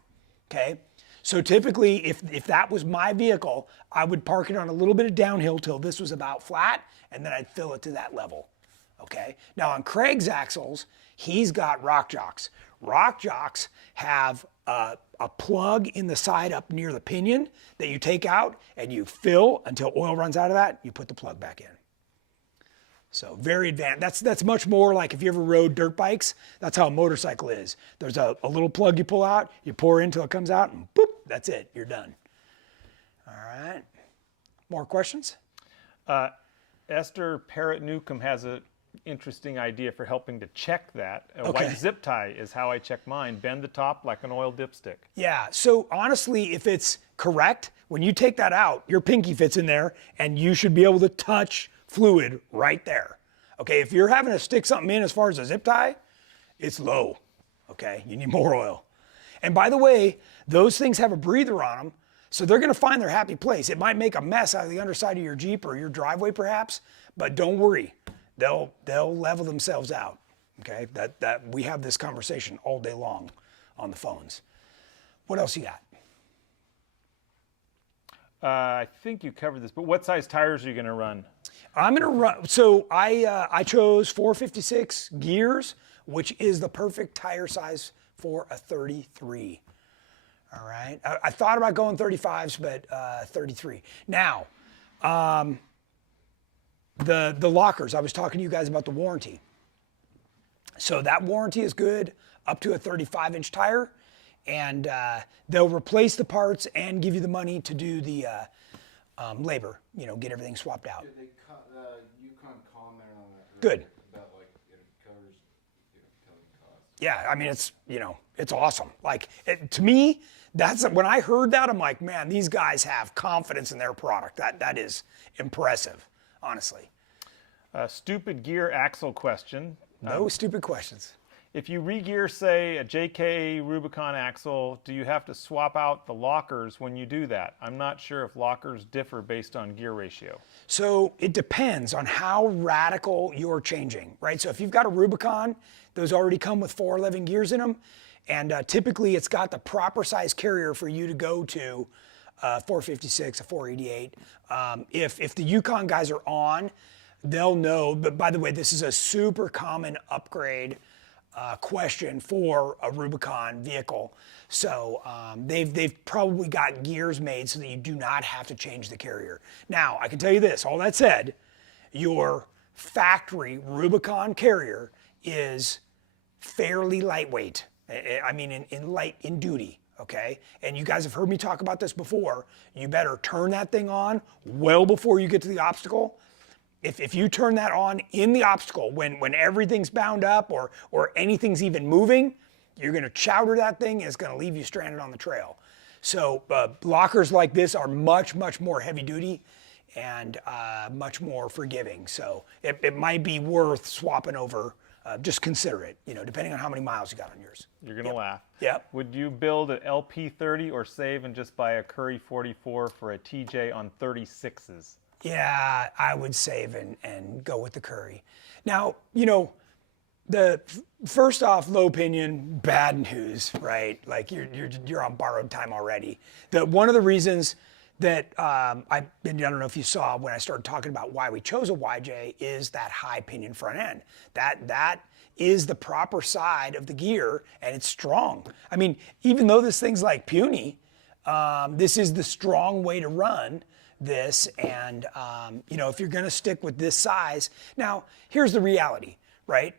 Okay, so typically if that was my vehicle, I would park it on a little bit of downhill till this was about flat, and then I'd fill it to that level. Okay, now on Craig's axles, he's got rock jocks. Rock jocks have a plug in the side up near the pinion that you take out and you fill until oil runs out of that, you put the plug back in. So very advanced. That's much more like if you ever rode dirt bikes, that's how a motorcycle is. There's a little plug you pull out, you pour in until it comes out, and boop, that's it, you're done. All right, more questions? Esther Parrott Newcomb has an interesting idea for helping to check that. A Okay. white zip tie is how I check mine. Bend the top like an oil dipstick. Yeah, so honestly, if it's correct, when you take that out, your pinky fits in there, and you should be able to touch fluid right there. Okay, if you're having to stick something in as far as a zip tie, it's low. Okay, you need more oil. And by the way, those things have a breather on them, so they're gonna find their happy place. It might make a mess out of the underside of your Jeep or your driveway perhaps, but don't worry, they'll level themselves out, okay? That we have this conversation all day long on the phones. What else you got? I think you covered this, but what size tires are you going to run? I'm gonna run, so I chose 456 gears, which is the perfect tire size for a 33. All right, I thought about going 35s, but 33. Now, the lockers, I was talking to you guys about the warranty. So that warranty is good up to a 35-inch tire, and they'll replace the parts and give you the money to do the labor, get everything swapped out. Yukon commented on that. Good. About like it covers towing costs. Yeah, I mean, it's awesome. Like, to me, that's when I heard that, I'm like, man, these guys have confidence in their product. That is impressive, honestly. Stupid gear axle question. No stupid questions. If you re-gear, say, a JK Rubicon axle, do you have to swap out the lockers when you do that? I'm not sure if lockers differ based on gear ratio. So it depends on how radical you're changing, right? So if you've got a Rubicon, those already come with 411 gears in them, and typically it's got the proper size carrier for you to go to 456, a 488. If the Yukon guys are on, they'll know, but by the way, this is a super common upgrade question for a Rubicon vehicle. So they've probably got gears made so that you do not have to change the carrier. Now, I can tell you this, all that said, your factory Rubicon carrier is fairly lightweight. I mean, in duty, okay? And you guys have heard me talk about this before. You better turn that thing on well before you get to the obstacle. If you turn that on in the obstacle when everything's bound up or anything's even moving, you're gonna chowder that thing and it's gonna leave you stranded on the trail. So lockers like this are much, much more heavy duty and much more forgiving. So it might be worth swapping over. Just consider it, depending on how many miles you got on yours. You're going to laugh. Yep. Would you build an LP30 or save and just buy a Curry 44 for a TJ on 36s? Yeah, I would save and go with the Curry. Now, first off, low opinion, bad news, right? Like you're on borrowed time already. One of the reasons that I don't know if you saw when I started talking about why we chose a YJ is that high pinion front end. That is the proper side of the gear, and it's strong. I mean, even though this thing's like puny, this is the strong way to run this, and if you're going to stick with this size. Now, here's the reality, right?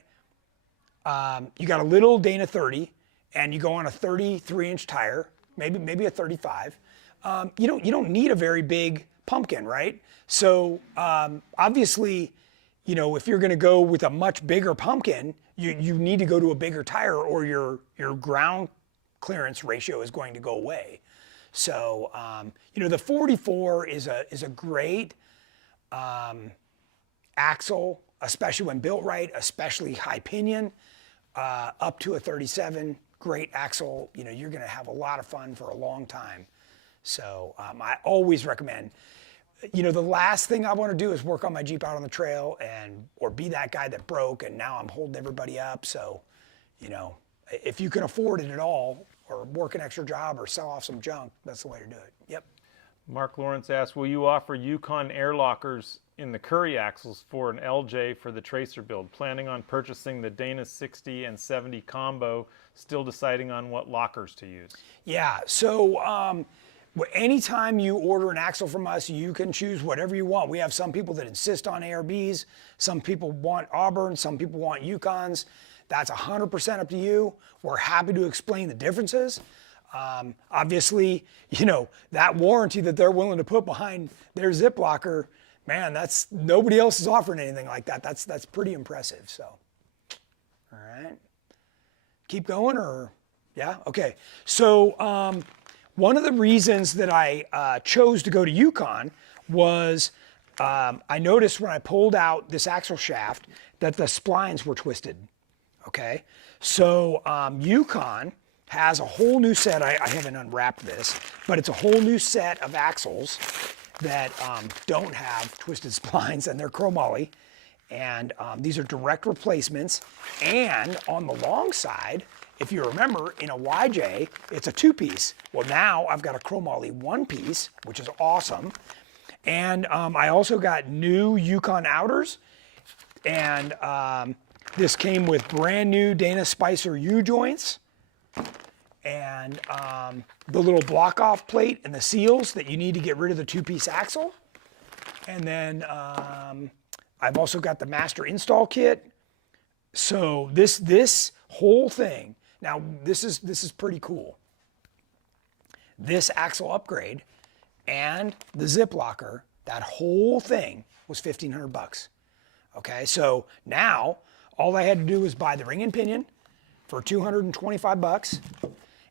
You got a little Dana 30, and you go on a 33-inch tire, maybe a 35. You don't need a very big pumpkin, right? So obviously, if you're going to go with a much bigger pumpkin, you need to go to a bigger tire, or your ground clearance ratio is going to go away. So, the 44 is a great axle, especially when built right, especially high pinion, up to a 37, great axle. You're going to have a lot of fun for a long time. So I always recommend, the last thing I want to do is work on my Jeep out on the trail or be that guy that broke and now I'm holding everybody up. So, if you can afford it at all, or work an extra job or sell off some junk, that's the way to do it. Yep. Mark Lawrence asks, will you offer Yukon air lockers in the Curry axles for an LJ for the Tracer build? Planning on purchasing the Dana 60 and 70 combo, still deciding on what lockers to use. Yeah, so anytime you order an axle from us, you can choose whatever you want. We have some people that insist on ARBs, some people want Auburn, some people want Yukons. That's 100% up to you. We're happy to explain the differences. Obviously, that warranty that they're willing to put behind their zip locker, man, nobody else is offering anything like that. That's pretty impressive. So, all right, keep going, or yeah, okay. So one of the reasons that I chose to go to Yukon was I noticed when I pulled out this axle shaft that the splines were twisted. Okay, so Yukon has a whole new set. I haven't unwrapped this, but it's a whole new set of axles that don't have twisted splines, and they're chromoly. And these are direct replacements. And on the long side, if you remember, in a YJ, it's a 2-piece. Well, now I've got a chromoly 1-piece, which is awesome. And I also got new Yukon outers. And this came with brand new Dana Spicer U-joints. And the little block-off plate and the seals that you need to get rid of the 2-piece axle. And then I've also got the master install kit. So this whole thing, now this is pretty cool. This axle upgrade and the zip locker, that whole thing was $1,500. Okay, so now all I had to do was buy the ring and pinion for $225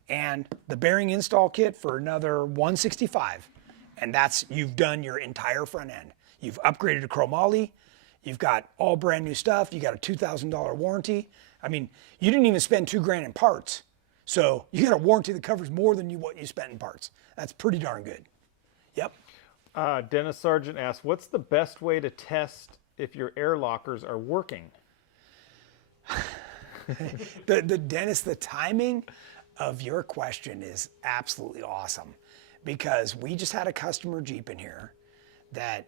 and the bearing install kit for another $165. And that's, you've done your entire front end. You've upgraded to chromoly. You've got all brand new stuff. You got a $2,000 warranty. I mean, you didn't even spend $2,000 in parts. So you got a warranty that covers more than what you spent in parts. That's pretty darn good. Yep. Dennis Sargent asks, what's the best way to test if your air lockers are working? Dennis, the timing of your question is absolutely awesome, because we just had a customer Jeep in here that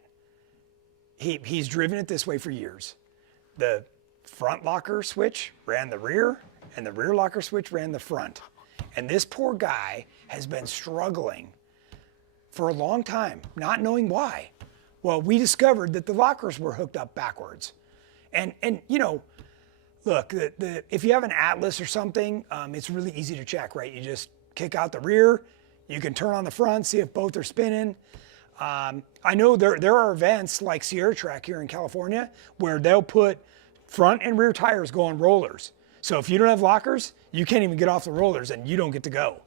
he's driven it this way for years. The front locker switch ran the rear, and the rear locker switch ran the front. And this poor guy has been struggling for a long time, not knowing why. Well, we discovered that the lockers were hooked up backwards. And you know, look, if you have an Atlas or something, it's really easy to check, right? You just kick out the rear, you can turn on the front, see if both are spinning. I know there are events like Sierra Track here in California where they'll put front and rear tires go on rollers. So if you don't have lockers, you can't even get off the rollers and you don't get to go.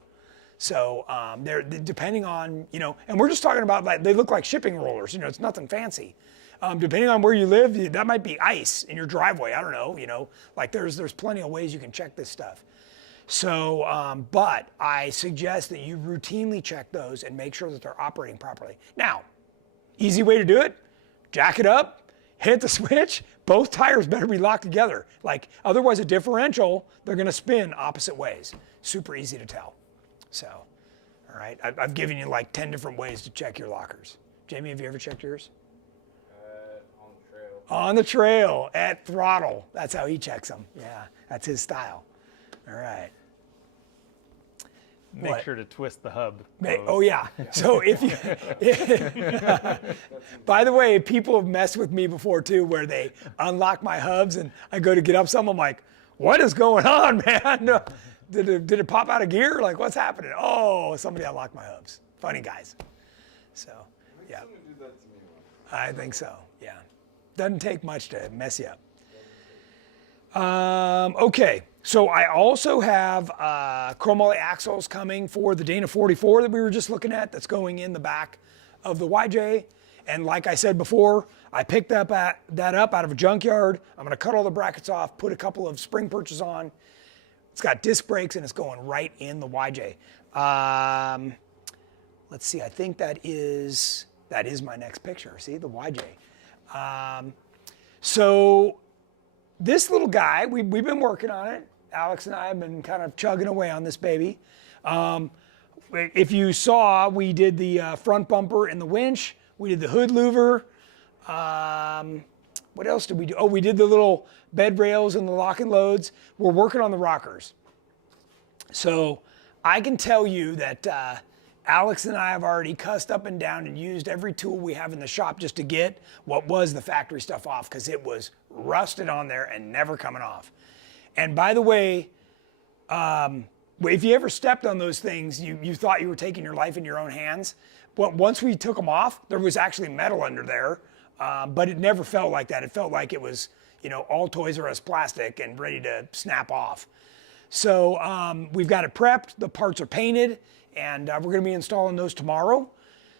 So they're depending on, you know, and we're just talking about, like, they look like shipping rollers, you know, it's nothing fancy. Depending on where you live, that might be ice in your driveway. I don't know, you know, like there's plenty of ways you can check this stuff. So, but I suggest that you routinely check those and make sure that they're operating properly. Now, easy way to do it, jack it up, hit the switch, both tires better be locked together. Like, otherwise a differential, they're gonna spin opposite ways. Super easy to tell. So, all right, I've given you like 10 different ways to check your lockers. Jamie, have you ever checked yours? On the trail. On the trail, at throttle. That's how he checks them. Yeah, that's his style. All right. Make sure to twist the hub. Oh yeah. So if you, by the way, people have messed with me before too, where they unlock my hubs and I go to get up some. I'm like, what is going on, man? Did it pop out of gear? Like, what's happening? Oh, somebody unlocked my hubs. Funny guys. So yeah. Someone did that to me once. I think so. Yeah. Doesn't take much to mess you up. Okay, so I also have chromoly axles coming for the Dana 44 that we were just looking at, that's going in the back of the YJ. And like I said before, I picked that up out of a junkyard. I'm gonna cut all the brackets off, put a couple of spring perches on. It's got disc brakes and it's going right in the YJ. Let's see, I think that is my next picture. See, the YJ. So this little guy, we've been working on it. Alex and I have been kind of chugging away on this baby. If you saw, we did the front bumper and the winch. We did the hood louver. What else did we do? Oh, we did the little bed rails and the lock and loads. We're working on the rockers. So I can tell you that Alex and I have already cussed up and down and used every tool we have in the shop just to get what was the factory stuff off, because it was rusted on there and never coming off. And by the way, if you ever stepped on those things, you thought you were taking your life in your own hands. But once we took them off, there was actually metal under there, but it never felt like that. It felt like it was, you know, all Toys R Us plastic and ready to snap off. So we've got it prepped, the parts are painted, and we're gonna be installing those tomorrow.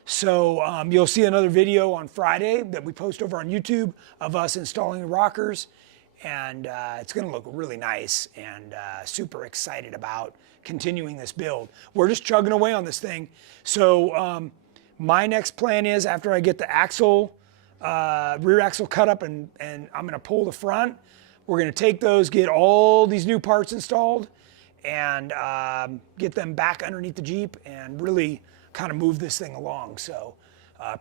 So you'll see another video on Friday that we post over on YouTube of us installing the rockers. and it's going to look really nice, and super excited about continuing this build. We're just chugging away on this thing. So my next plan is, after I get the axle, rear axle cut up, and I'm going to pull the front, we're going to take those, get all these new parts installed, and get them back underneath the Jeep and really kind of move this thing along. So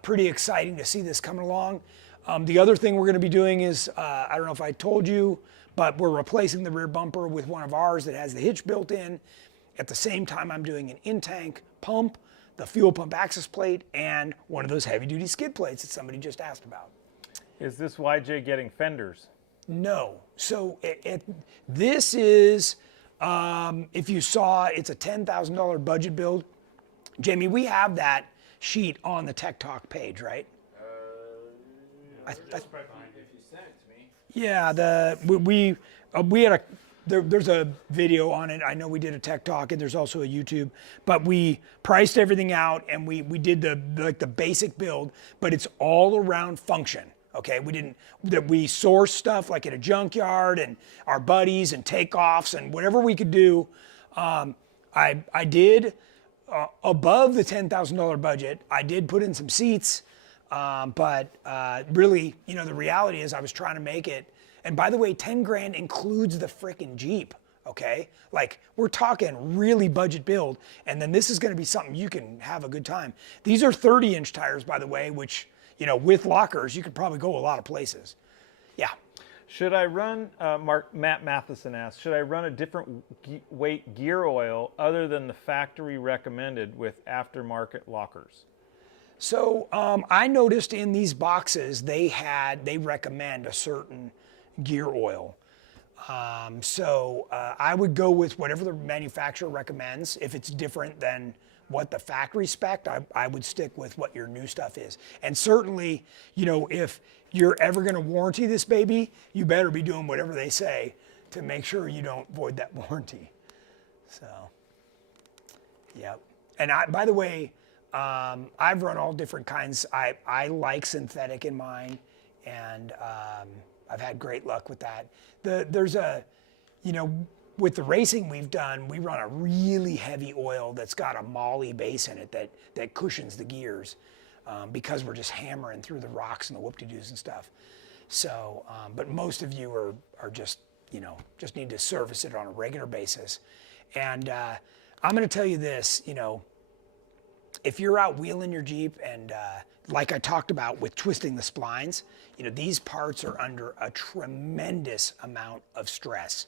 pretty exciting to see this coming along. The other thing we're going to be doing is, I don't know if I told you, but we're replacing the rear bumper with one of ours that has the hitch built in. At the same time, I'm doing an in-tank pump, the fuel pump access plate, and one of those heavy-duty skid plates that somebody just asked about. Is this YJ getting fenders? No. So this is, if you saw, it's a $10,000 budget build. Jamie, we have that sheet on the Tech Talk page, right? If you sent it to me. Yeah, we had there's a video on it. I know we did a Tech Talk, and there's also a YouTube, but we priced everything out, and we did the basic build, but it's all around function. Okay, we sourced stuff like at a junkyard and our buddies and takeoffs and whatever we could do. I did above the $10,000 budget. I did put in some seats, but really, the reality is I was trying to make it. And by the way, 10 grand includes the frickin' Jeep. Okay, like we're talking really budget build, and then this is going to be something you can have a good time. These are 30-inch tires, by the way, which, with lockers, you could probably go a lot of places. Yeah. Should I run, Matt Matheson asked, should I run a different weight gear oil other than the factory recommended with aftermarket lockers? So I noticed in these boxes, they recommend a certain gear oil. So I would go with whatever the manufacturer recommends. If it's different than what the factory spec, I would stick with what your new stuff is. And certainly, if you're ever going to warranty this baby, you better be doing whatever they say to make sure you don't void that warranty. So, yeah. And by the way, I've run all different kinds. I like synthetic in mine, and I've had great luck with that. There's with the racing we've done, we run a really heavy oil that's got a moly base in it that cushions the gears, because we're just hammering through the rocks and the whoop-de-doos and stuff. So, but most of you are just need to service it on a regular basis. And I'm going to tell you this, if you're out wheeling your Jeep and like I talked about with twisting the splines, these parts are under a tremendous amount of stress.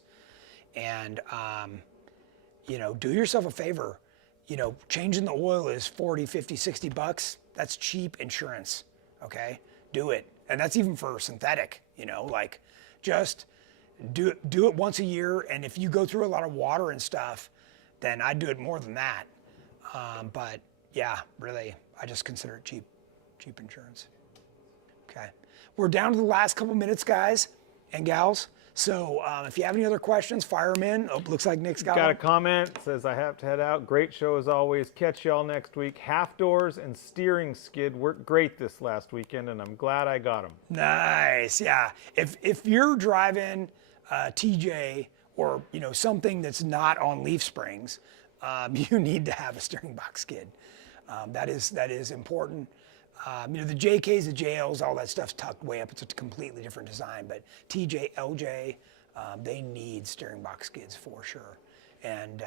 And, do yourself a favor. Changing the oil is 40, 50, 60 bucks. That's cheap insurance, okay? Do it. And that's even for synthetic, just do it once a year. And if you go through a lot of water and stuff, then I'd do it more than that. But yeah, really, I just consider it cheap insurance. Okay. We're down to the last couple minutes, guys and gals. So if you have any other questions, fire them in. Oh, looks like Nick's got a one. comment, says I have to head out. Great show as always. Catch y'all next week. Half doors and steering skid worked great this last weekend, and I'm glad I got them. Nice, yeah. If you're driving TJ or something that's not on leaf springs, you need to have a steering box skid. That is important. The JKs, the JLs, all that stuff's tucked way up. It's a completely different design, but TJ, LJ, they need steering box skids for sure. And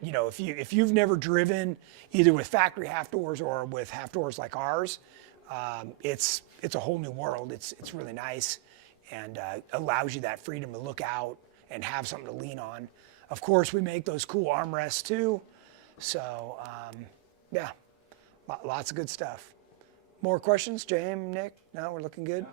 if you've never driven either with factory half doors or with half doors like ours, it's a whole new world. It's really nice, and allows you that freedom to look out and have something to lean on. Of course, we make those cool armrests too. So yeah, lots of good stuff. More questions, James, Nick? No, we're looking good.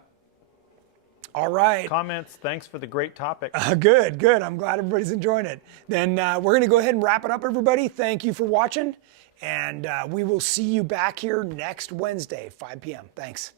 All right. Comments. Thanks for the great topic. Good. I'm glad everybody's enjoying it. Then we're going to go ahead and wrap it up, everybody. Thank you for watching, and we will see you back here next Wednesday, 5 p.m. Thanks.